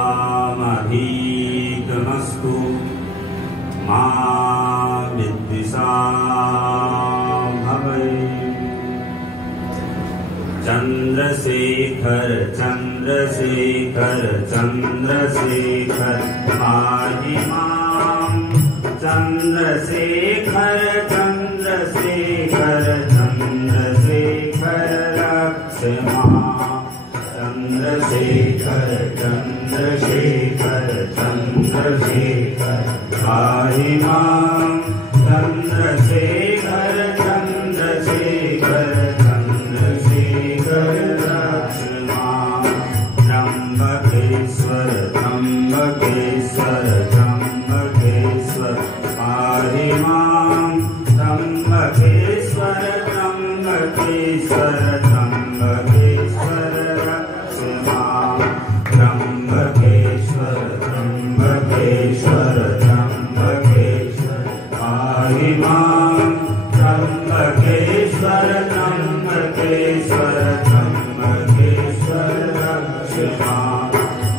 मामभीतमस्तु मा विद्विषाभवे। चंद्रशेखर चंद्रशेखर चंद्रशेखर पाहि मां। चंद्रशेखर चंद्रशेखर चंद्रशेखर रक्ष मां। चंद्रशेखर चंद्रशेखर चंद्रशेखर पाहि मां। चंद्रशेखर चंद्रशेखर चंद्रशेखर रक्ष मां। त्र्यंबकेश्वर त्र्यंबकेश्वर त्र्यंबकेश्वर पाहि मां। त्र्यंबकेश्वर त्र्यंबकेश्वर त्र्यंबकेश्वर रक्ष मां। त्र्यंबकेश्वर त्र्यंबकेश्वर त्र्यंबकेश्वर पाहि मां। त्र्यंबकेश्वर त्र्यंबकेश्वर त्र्यंबकेश्वर रक्ष मां।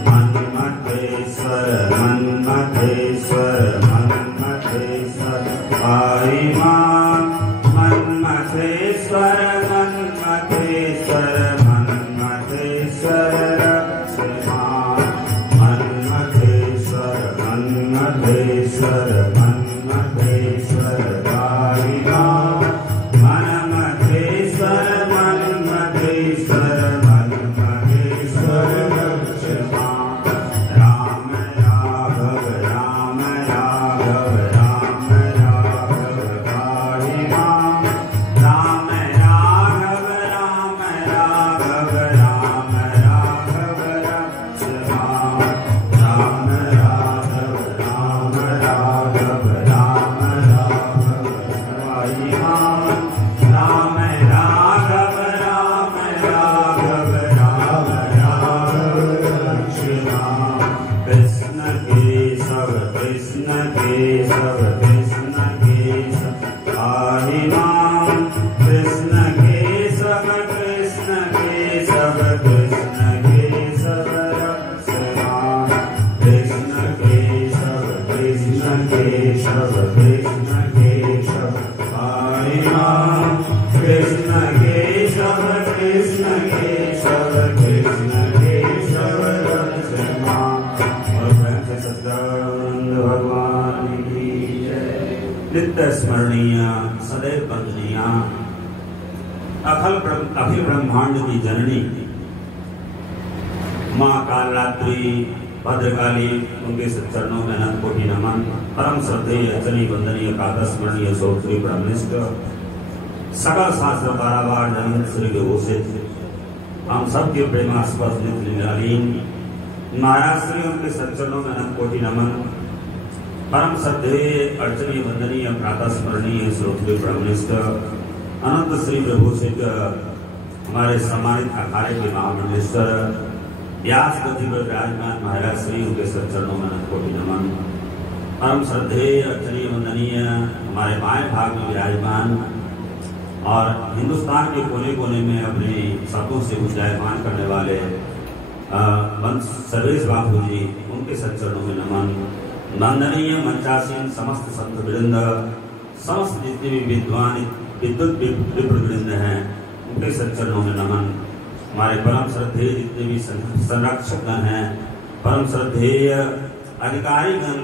मन्मथेश्वर मन्मथेश्वर मन्मथेश्वर पाहि मां। मन्मथेश्वर मन्मथेश्वर मन्मथेश्वर रक्ष मां। मन्मथेश्वर मन्मथेश्वर मन्मथेश्वर पाहि मां। मन्मथेश्वर मन्मथेश्वर मन्मथेश्वर रक्ष मां। राम राघव राम राघव राम राघव पाहि मां। राम राघव राम राघव राम राघव रक्ष मां। राम राघव राम राघव राम राघव पाहि मां। राम राघव राम राघव राम राघव रक्ष मां। कृष्ण केशव कृष्ण केशव कृष्ण केशव पाहि मां। कृष्ण केशव कृष्ण केशव कृष्ण केशव रक्ष मां। कृष्ण केशव कृष्ण केशव कृष्ण केशव पाहि मां। कृष्ण केशव कृष्ण केशव कृष्ण केशव रक्ष मां। और प्रेम से सच्चिदानंद भगवान की जय। नित्य स्मरणीय सदैव वंदनीय अखिल ब्रह्मांड की जननी माँ कालरात्रि भद्रकाली, उनके चरणों में अनंत कोटि नमन। परम श्रद्धेय अर्चनीय वंदनीय काका स्मरणीय श्रोत्री ब्रह्मनिष्ठ सकल शास्त्र पारावार जगत श्री विभूषित हम सबके प्रेमास्पद नित्य लीलालीन माया श्री उनके सच्चरणों में अनंत कोटि नमन। परम श्रद्धेय अर्चनीय वंदनीय प्रातः स्मरणीय श्रोत्री ब्रह्मनिष्ठ अनंत श्री विभूषित हमारे सम्मानित अखाड़े के महामंडलेश्वर व्यास गति पर विराजमान महाराज श्री उनके सच्चरणों में अनंत कोटि नमन। परम श्रद्धेय अर्चनीय वंदनीय हमारे बाएं भाग में विराजमान और हिंदुस्तान के कोने कोने में अपने शब्दों से उज्जायमान करने वाले सर्वेश बाबू जी, उनके सच्चरणों में नमन। वंदनीय मंचासीन समस्त संत वृंद, समस्त जितने भी विद्वान विद्युत विप्रवृंद हैं, उनके सच्चरणों में नमन। हमारे परम श्रद्धेय जितने भी संरक्षक गण हैं, परम श्रद्धेय अधिकारीगण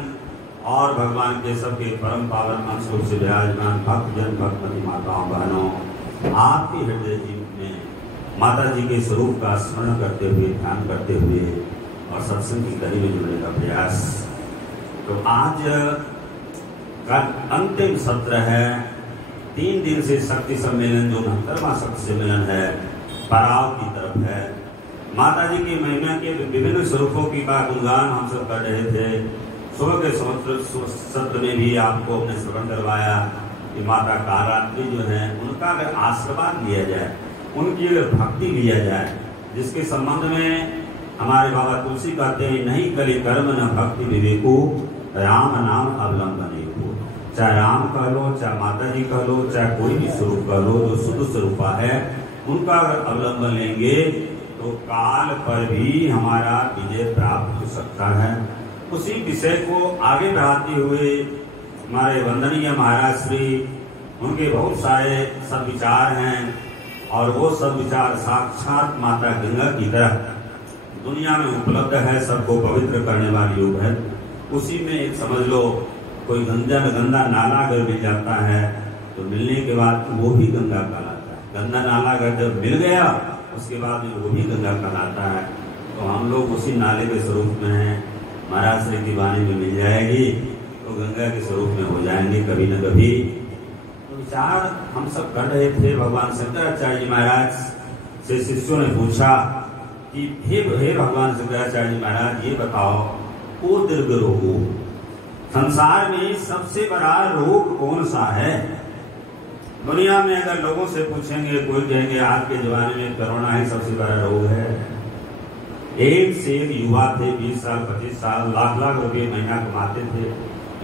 और भगवान के सबके परम पावन अंश रूप से विराजमान भक्तजन भक्तमती माताओं बहनों, आपके हृदय जी में माता जी के स्वरूप का स्मरण करते हुए, ध्यान करते हुए और सत्संग की कड़ी में जुड़ने का प्रयास। तो आज का अंतिम सत्र है। 3 दिन से शक्ति सम्मेलन जो 69वां शक्ति सम्मेलन है, पड़ाव की तरफ है। माता जी की महिमा के विभिन्न स्वरूपों की बात गुणगान हम सब कर रहे थे। सुबह के सत्र में भी आपको हमने श्रवण करवाया कि माता कालरात्रि जो है उनका अगर आशीर्वाद लिया जाए, उनकी अगर भक्ति लिया जाए, जिसके संबंध में हमारे बाबा तुलसी कहते हैं, नहीं कले कर्म न भक्ति विवेको, राम नाम अवलंबन हो। चाहे राम कह लो, चाहे माता जी कह लो, चाहे कोई भी स्वरूप कह लो, जो शुद्ध स्वरूपा है, उनका अगर अवलंबन लेंगे तो तो काल पर भी हमारा विजय प्राप्त हो सकता है। उसी विषय को आगे बढ़ाते हुए हमारे वंदनीय महाराज श्री, उनके बहुत सारे सद्विचार हैं और वो सद्विचार साक्षात माता गंगा की तरह दुनिया में उपलब्ध है, सबको पवित्र करने वाली योग है। उसी में एक समझ लो, कोई गंगा नाला अगर मिल जाता है तो मिलने के बाद वो भी गंगा कहलाता है। गंगा नाला अगर जब मिल गया उसके बाद में वो भी गंगा कहलाता है। तो हम लोग उसी नाले के स्वरूप में हैं। महाराज श्री की वाणी में मिल जाएगी तो गंगा के स्वरूप में हो जाएंगे कभी न कभी। तो विचार हम सब कर रहे थे। भगवान शंकराचार्य जी महाराज से शिष्यों ने पूछा कि हे भगवान शंकराचार्य जी महाराज, ये बताओ वो दीर्घ रोग संसार में सबसे बड़ा रोग कौन सा है? दुनिया में अगर लोगों से पूछेंगे, कोई कहेंगे आज के जमाने में कोरोना ही सबसे बड़ा रोग है। एक से एक युवा थे, 20 साल 25 साल, लाख लाख रुपए महीना कमाते थे,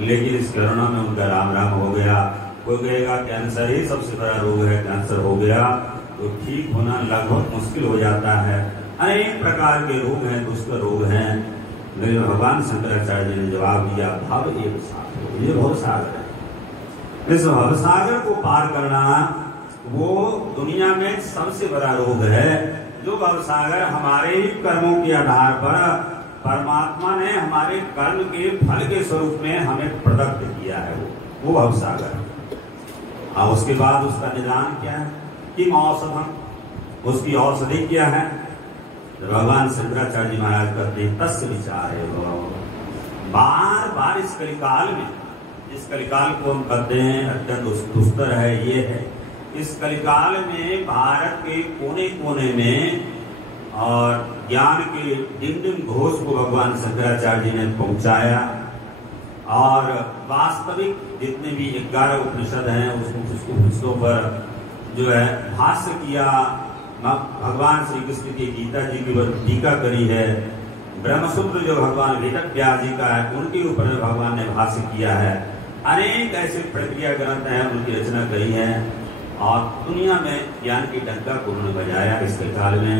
लेकिन इस कोरोना में उनका राम राम हो गया। कोई कहेगा कैंसर ही सबसे बड़ा रोग है, कैंसर हो गया तो ठीक होना लगभग मुश्किल हो जाता है। अनेक प्रकार के रोग हैं, दुष्ट रोग हैं। लेकिन भगवान शंकराचार्य ने जवाब दिया, भव एक सागर, ये भव सागर है। इस भव सागर को पार करना वो दुनिया में सबसे बड़ा रोग है। जो भव सागर हमारे ही कर्मों के आधार पर परमात्मा ने हमारे कर्म के फल के स्वरूप में हमें प्रदत्त किया है, वो भव सागर। और उसके बाद उसका निदान क्या है कि औषधम, उसकी औषधि क्या है? भगवान शंकराचार्य जी महाराज करते हैं तस्य विचार है। बार बार इस कलिकाल में, इस कलिकाल को हम कहते हैं अत्यंत दुस्तर है, ये है। इस कलिकाल में भारत के कोने कोने में और ज्ञान के डिम डिम घोष को भगवान शंकराचार्य जी ने पहुंचाया। और वास्तविक जितने भी 11 उपनिषद हैं उसको उपनिषदों पर जो है भाष्य किया। भगवान श्री कृष्ण की गीता जी की टीका करी है। ब्रह्मसूत्र जो भगवान वेदव्यास जी का है उनके ऊपर भगवान ने भाष्य किया है। अनेक ऐसे प्रक्रिया ग्रंथ हैं, उनकी रचना करी है और दुनिया में ज्ञान की डंका को उन्होंने बजाया। इस काल में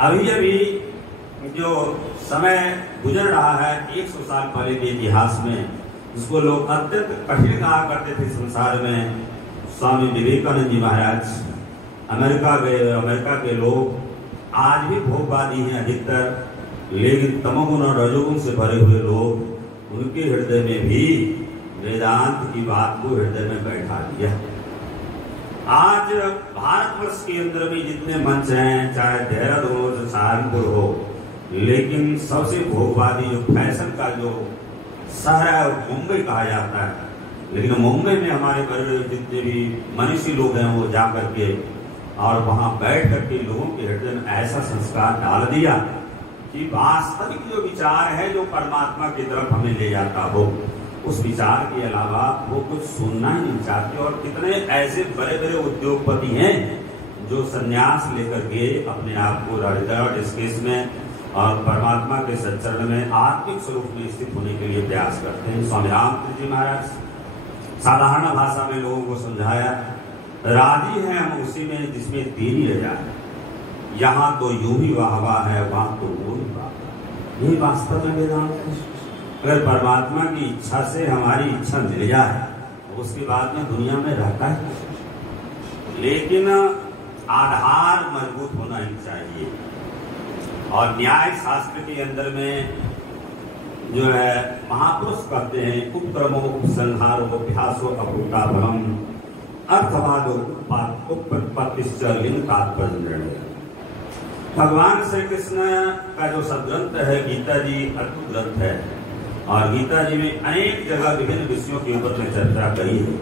अभी जो समय गुजर रहा है 100 साल पहले के इतिहास में, जिसको लोग अत्यंत कठिन कहा करते थे संसार में, स्वामी विवेकानंद जी महाराज अमेरिका गए। अमेरिका के लोग आज भी भोगवादी हैं अधिकतर, लेकिन तमोगुण और रजोगुण से भरे हुए लोग, उनके हृदय में भी वेदांत की बात को हृदय में बैठा दिया। आज भारतवर्ष के अंदर भी जितने मंच हैं, चाहे देहरादून हो, चाहे सहारनपुर हो, लेकिन सबसे भोगवादी जो फैशन का जो शहर है मुंबई कहा जाता है। लेकिन मुंबई में हमारे बड़े जितने भी मनीषी लोग हैं वो जा करके और वहां बैठ करके लोगों के हृदय में ऐसा संस्कार डाल दिया कि वास्तविक जो विचार है जो परमात्मा की तरफ हमें ले जाता हो, उस विचार के अलावा वो कुछ सुनना ही नहीं चाहते। और कितने ऐसे बड़े बड़े उद्योगपति हैं जो संन्यास लेकर के अपने आप को ऋषिकेश में और परमात्मा के सच्चरण में आत्मिक स्वरूप में स्थित होने के लिए प्रयास करते हैं। स्वामी रामकृष्ण जी महाराज साधारण भाषा में लोगों को समझाया, राजी हैं हम उसी में जिसमें तेरी रजा है। यहाँ तो यूं ही वाहवा है, वहां तो वो ही वाहवा। यही वास्तव में वेदांत है। अगर परमात्मा की इच्छा से हमारी इच्छा मिल जाए तो उसके बाद में दुनिया में रहता है, लेकिन आधार मजबूत होना ही चाहिए। और न्याय शास्त्र के अंदर में जो है महापुरुष कहते हैं उपक्रमो उपसंहारो अभ्यासो अभूताफलम अर्थवादो उत्पत्तिश्च लिंग तात्पर्य निर्णय। भगवान श्री कृष्ण का जो सदग्रंथ है गीता जी अद्भुत ग्रंथ है और गीता जी में अनेक जगह विभिन्न विषयों के ऊपर में चर्चा करी है।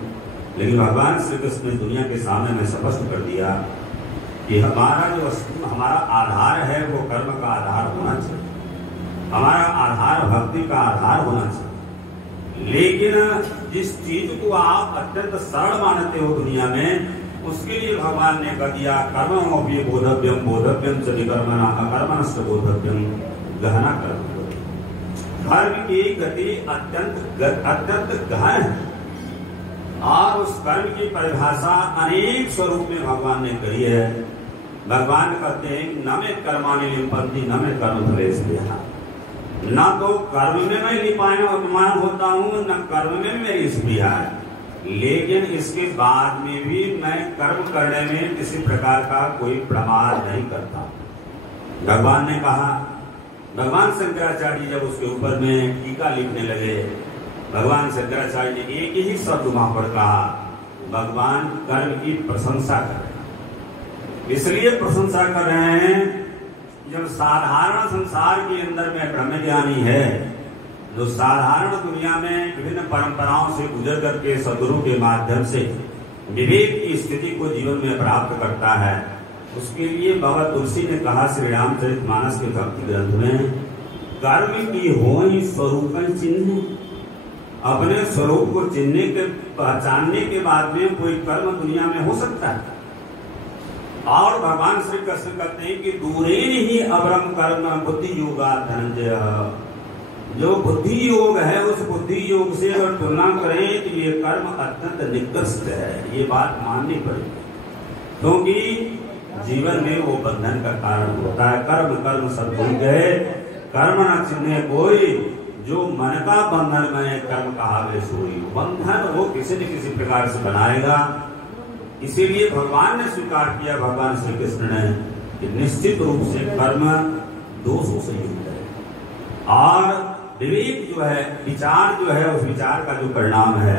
लेकिन भगवान श्री कृष्ण ने दुनिया के सामने में स्पष्ट कर दिया कि हमारा जो हमारा आधार है वो कर्म का आधार होना चाहिए, हमारा आधार भक्ति का आधार होना चाहिए। लेकिन जिस चीज को आप अत्यंत सरल मानते हो दुनिया में, उसके लिए भगवान ने कह दिया कर्मोपि बोधव्यम बोधव्यम च विकर्मणा अकर्मणश्च बोधव्यम गहना कर्म। धर्म की गति अत्यंत गहन है और उस कर्म की परिभाषा अनेक स्वरूप में भगवान ने करी है। भगवान कहते हैं न मैं कर्माणि लिम्पन्ति न मैं कर्म फलेषु स्पृहा। न तो कर्म में मैं लिपायमान होता हूँ, न कर्म में मेरी स्पृहा है, लेकिन इसके बाद में भी मैं कर्म करने में किसी प्रकार का कोई प्रमाद नहीं करता। भगवान ने कहा, भगवान शंकराचार्य जब उसके ऊपर में टीका लिखने लगे, भगवान शंकराचार्य ने एक ही शब्द वहां पर कहा, भगवान कर्म की प्रशंसा कर रहे हैं। इसलिए प्रशंसा कर रहे हैं, जब साधारण संसार के अंदर में ब्रह्मज्ञानी है, जो साधारण दुनिया में विभिन्न परंपराओं से गुजर करके सद्गुरु के माध्यम से विवेक की स्थिति को जीवन में प्राप्त करता है, उसके लिए बाबा तुलसी ने कहा श्री रामचरितमानस के भक्ति ग्रंथ में, कर्म की होई स्वरूप चिन्ह। अपने स्वरूप को चिन्हने के पहचानने के बाद में कोई कर्म दुनिया में हो सकता है। और भगवान श्री कृष्ण कहते हैं कि दूरेन ही अवरम कर्म बुद्धि योगा धनंजय। जो बुद्धि योग है उस बुद्धि योग से अगर तुलना करें तो ये कर्म अत्यंत निकृष्ट है। ये बात माननी पड़ेगी, क्योंकि जीवन में वो बंधन का कारण होता है। कर्म कर्म सब भूल गए, कर्म न चिन्हे कोई, जो मन का बंधन में कर्म कहावे सोई। बंधन वो किसी न किसी प्रकार से बनाएगा। इसीलिए भगवान ने स्वीकार किया, भगवान श्री कृष्ण ने, कि निश्चित रूप से कर्म दोषों से युक्त है। और विवेक जो है, विचार जो है, उस विचार का जो परिणाम है,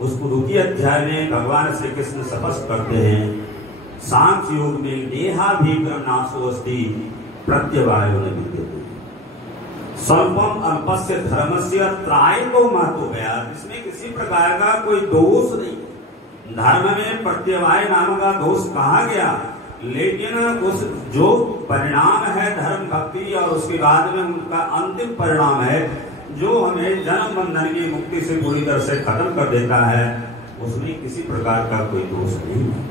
उसको 2 अध्याय में भगवान श्री कृष्ण स्पष्ट करते हैं। सांख्य योग में देहाभिक्रम नाशोस्ति प्रत्यवायो न विद्यते स्वल्पम अल्पस्य धर्मस्य त्रायको महतो गया। इसमें किसी प्रकार का कोई दोष नहीं। धर्म में प्रत्यवाय नाम का दोष कहा गया, लेकिन उस जो परिणाम है धर्म भक्ति और उसके बाद में उनका अंतिम परिणाम है, जो हमें जन्म बंधन की मुक्ति से पूरी तरह से खत्म कर देता है, उसमें किसी प्रकार का कोई दोष नहीं है।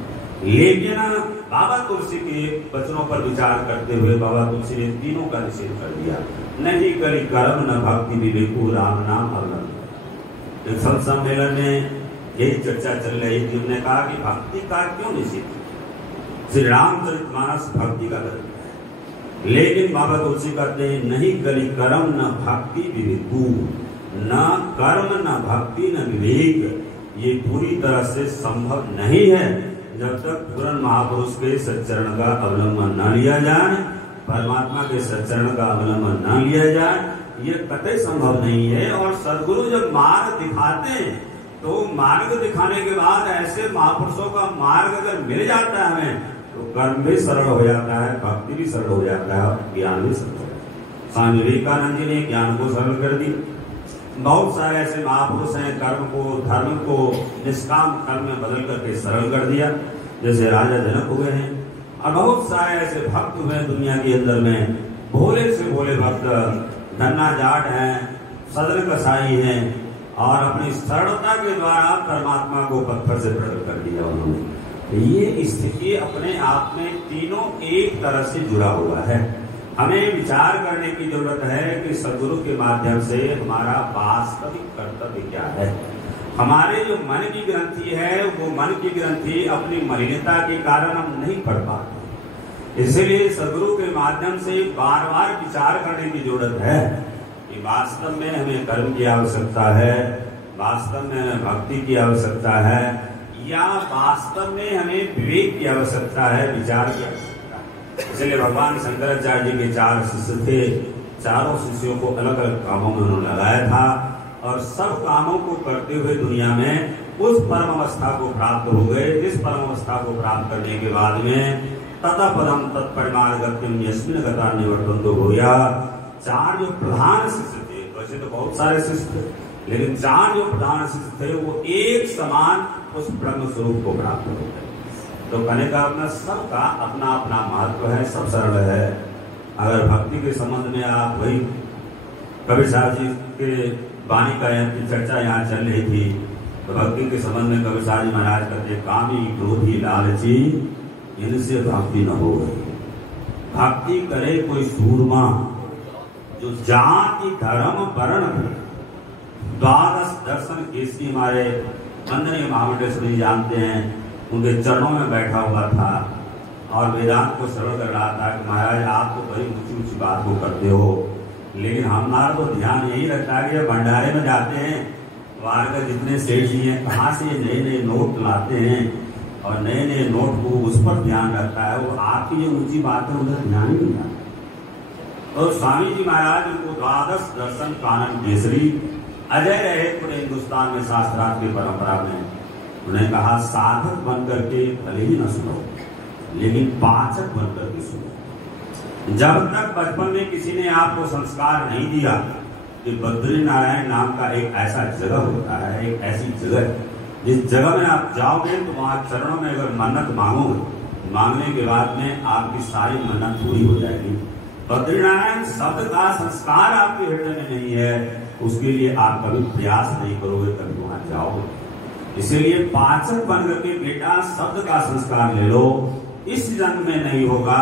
लेकिन बाबा तुलसी के वचनों पर विचार करते हुए बाबा तुलसी ने तीनों का निषेध कर दिया। नहीं करी कर्म न भक्ति विवेकु राम नाम अवलंबन। एक संत सम्मेलन में यही चर्चा चल रही थी। उन्होंने कहा कि भक्ति का क्यों निषेध? श्री रामचरितमानस भक्ति का ग्रंथ है, लेकिन बाबा तुलसी कहते हैं नहीं करी कर्म न भक्ति विवेकु, न कर्म न भक्ति न विवेक। ये पूरी तरह से संभव नहीं है जब तक पूर्ण महापुरुष के सच्चरण का अवलंबन न लिया जाए, परमात्मा के सच्चरण का अवलंबन न लिया जाए, ये कतई संभव नहीं है। और सद्गुरु जब मार्ग दिखाते हैं तो मार्ग दिखाने के बाद ऐसे महापुरुषों का मार्ग अगर मिल जाता है हमें, तो कर्म भी सरल हो जाता है, भक्ति भी सरल हो जाता है, ज्ञान भी सरल हो जाता है। स्वामी विवेकानंद जी ने ज्ञान को सरल कर दिया। बहुत सारे ऐसे महापुरुष हैं, कर्म को धर्म को निष्काम कर्म में बदल करके सरल कर दिया, जैसे राजा जनक हुए हैं। और बहुत सारे ऐसे भक्त हुए दुनिया के अंदर में, भोले से भोले भक्त, धन्ना जाट हैं, सदर कसाई हैं, और अपनी सरलता के द्वारा परमात्मा को पत्थर से प्रकट कर दिया उन्होंने। ये स्थिति अपने आप में तीनों एक तरह से जुड़ा हुआ है। हमें विचार करने की जरूरत है कि सद्गुरु के माध्यम से हमारा वास्तविक कर्तव्य क्या है। हमारे जो मन की ग्रंथि है, वो मन की ग्रंथि अपनी मलिनता के कारण हम नहीं पढ़ पाते। इसलिए सद्गुरु के माध्यम से बार बार विचार करने की जरूरत है कि वास्तव में हमें कर्म की आवश्यकता है, वास्तव में भक्ति की आवश्यकता है, या वास्तव में हमें विवेक की आवश्यकता है, विचार की आवश्यकता है। इसलिए भगवान शंकराचार्य जी के 4 शिष्य थे। चारों शिष्यों को अलग अलग कामों में उन्होंने लगाया था, और सब कामों को करते हुए दुनिया में उस परम अवस्था को प्राप्त हो गए, जिस परम अवस्था को प्राप्त करने के बाद में ततः पदम तत्परिमार्गत्यम यस्मिन् गता निवर्तन्तो भूया। 4 जो प्रधान शिष्य थे, वैसे तो बहुत सारे शिष्य थे, लेकिन 4 जो प्रधान शिष्य थे वो एक समान उस ब्रह्म स्वरूप को प्राप्त हो गए। तो कहने का अपना सबका अपना अपना महत्व है, सब सरल है। अगर भक्ति के संबंध में आप वही कबीर साहब जी के वाणी का चर्चा यहाँ चल रही थी, तो भक्ति के संबंध में कबीर साहब जी महाराज कहते, कामी क्रोधी लालची इनसे भक्ति न हो गई। भक्ति करे कोई सूरमा, जो जाति धर्म वर्ण 12 दर्शन केसरी हमारे वंदनीय महामंडलेश्वर जी जानते हैं, उनके चरणों में बैठा हुआ था। और वेदांत को श्रवण कर रहा था कि महाराज आप तो बड़ी ऊंची ऊंची बात को करते हो, लेकिन हमारा तो ध्यान यही रहता है कि भंडारे में जाते हैं, वहां के जितने सेठ जी हैं कहाँ से नए नए नोट लाते हैं और नए नए नोट को उस पर ध्यान रहता है, वो आपकी जो ऊंची बात है उधर ध्यान ही नहीं आता। और स्वामी जी महाराज उनको द्वादश दर्शन कानन केसरी अजय रहे पूरे हिंदुस्तान में शास्त्रार्थ की परंपरा में। उन्हें कहा साधक बन करके भले ही न सुनो, लेकिन पाचक बन करके सुनो। जब तक बचपन में किसी ने आपको संस्कार नहीं दिया कि बद्री नारायण नाम का एक ऐसा जगह होता है, एक ऐसी जगह जिस जगह में आप जाओगे तो वहां चरणों में अगर मन्नत मांगोगे, मांगने के बाद में आपकी सारी मन्नत पूरी हो जाएगी। बद्रीनारायण शब्द का संस्कार आपके हृदय में नहीं है, उसके लिए आप कभी प्रयास नहीं करोगे, कभी वहां जाओगे। इसीलिए पाचक बन करके बेटा शब्द का संस्कार ले लो। इस जन्म में नहीं होगा,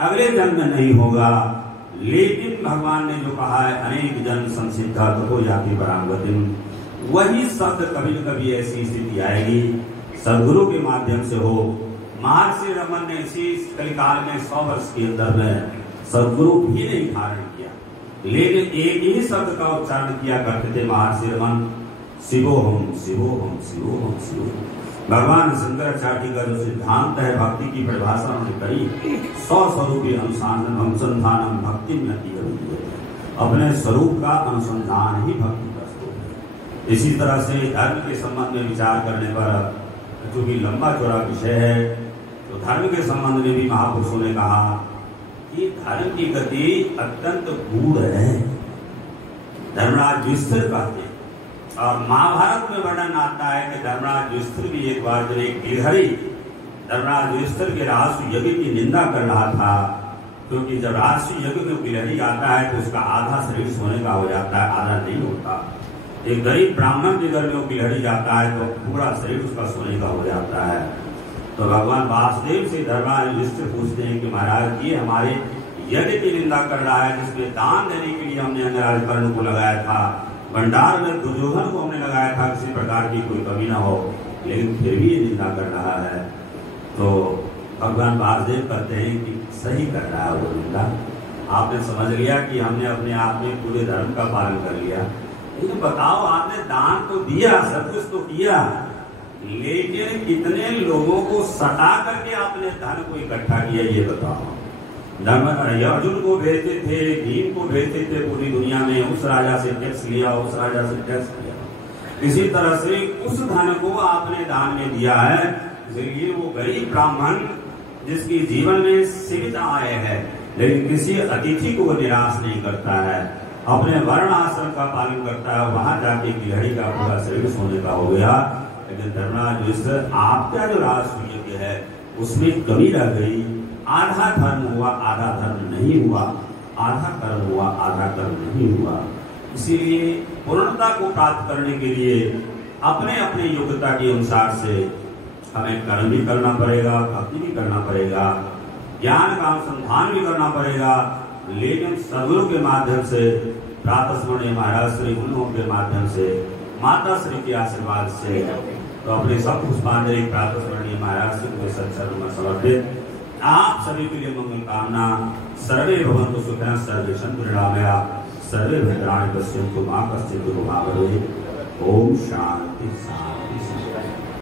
अगले जन्म में नहीं होगा, लेकिन भगवान ने जो कहा है अनेक जन्म संसिद्धा ततो याति परांगतिम, वही शब्द कभी न कभी ऐसी स्थिति आएगी, सदगुरु के माध्यम से हो। महर्षि रमन ने इसी कलिकाल में 100 वर्ष के अंदर में सदगुरु भी नहीं धारण किया, लेकिन एक ही शब्द का उच्चारण किया करते थे महर्षि रमन, शिवोहम शिवोहम शिवोहम शिवोहम। भगवान शंकराचार्य का जो सिद्धांत है भक्ति की परिभाषा उन्होंने करी, 100 स्वरूपी अनुसंधानम भक्ति में अपने स्वरूप का अनुसंधान ही भक्ति का स्वरूप है। इसी तरह से धर्म के संबंध में विचार करने पर, चूंकि लंबा चौड़ा विषय है, तो धर्म के संबंध में भी महापुरुषों ने कहा कि धर्म की गति अत्यंत गूढ़ है। धर्मराज युधिष्ठिर कहते हैं, और महाभारत में वर्णन आता है कि धर्मराज युधिष्ठिर भी एक बार जब एक गिलहरी धर्मराज युधिष्ठिर के राजसूय यज्ञ की निंदा कर रहा था, क्योंकि जब राजसूय यज्ञ में गिलहरी आता है तो उसका आधा शरीर सोने का हो जाता है, आधा नहीं होता। एक गरीब ब्राह्मण के घर में वो गिलहरी जाता है तो पूरा शरीर उसका सोने का हो जाता है। तो भगवान वासुदेव से धर्मराज युधिष्ठिर पूछते हैं कि महाराज ये हमारे यज्ञ की निंदा कर रहा है, जिसमें दान देने के लिए हमने अंगराज कर्ण को लगाया था, भंडार में दुर्योधन को हमने लगाया था, किसी प्रकार की कोई कमी ना हो, लेकिन फिर भी ये निंदा कर रहा है। तो भगवान वासुदेव कहते हैं कि सही कर रहा है वो निंदा। आपने समझ लिया कि हमने अपने आप में पूरे धर्म का पालन कर लिया, लेकिन बताओ आपने दान तो दिया, सब कुछ तो किया, लेकिन कितने लोगों को सता करके आपने धन को इकट्ठा किया ये बताओ। अर्जुन को भेजते थे, भीम को भेजते थे पूरी दुनिया में, उस राजा से टैक्स लिया, उस राजा से टैक्स लिया। इसी तरह से उस धन को आपने दान में दिया है, इसलिए वो गरीब ब्राह्मण जिसकी जीवन में सीमित आय है, लेकिन किसी अतिथि को निराश नहीं करता है, अपने वर्ण आश्रम का पालन करता है, वहां जाके गिलहरी का पूरा शरीर सोने का हो गया। लेकिन धर्मराज युधिष्ठिर आपका जो राजसूय यज्ञ है उसमें कमी रह गई, आधा धर्म हुआ आधा धर्म नहीं हुआ, आधा कर्म हुआ आधा कर्म नहीं हुआ। इसीलिए पूर्णता को प्राप्त करने के लिए अपने अपने योग्यता के अनुसार से हमें कर्म भी करना पड़ेगा, भक्ति भी करना पड़ेगा, ज्ञान का अनुसंधान भी करना पड़ेगा, लेकिन सदगुरु के माध्यम से, प्रातः स्मरणीय महाराज श्री गुरुओं के माध्यम से, माता श्री के आशीर्वाद से, तो अपने सब पुष्पांजलि प्रातः स्मरणीय महाराज श्री के सत्संग में समर्पित। आप सभी के लिए मंगल कामना। सर्वे भवन्तु सुखिनः, सर्वे सन्तु निरामया, सर्वे भद्राणि पश्यन्तु मा कश्चित् दुर्भाग्यं भवेत्। ओम शांति शांति।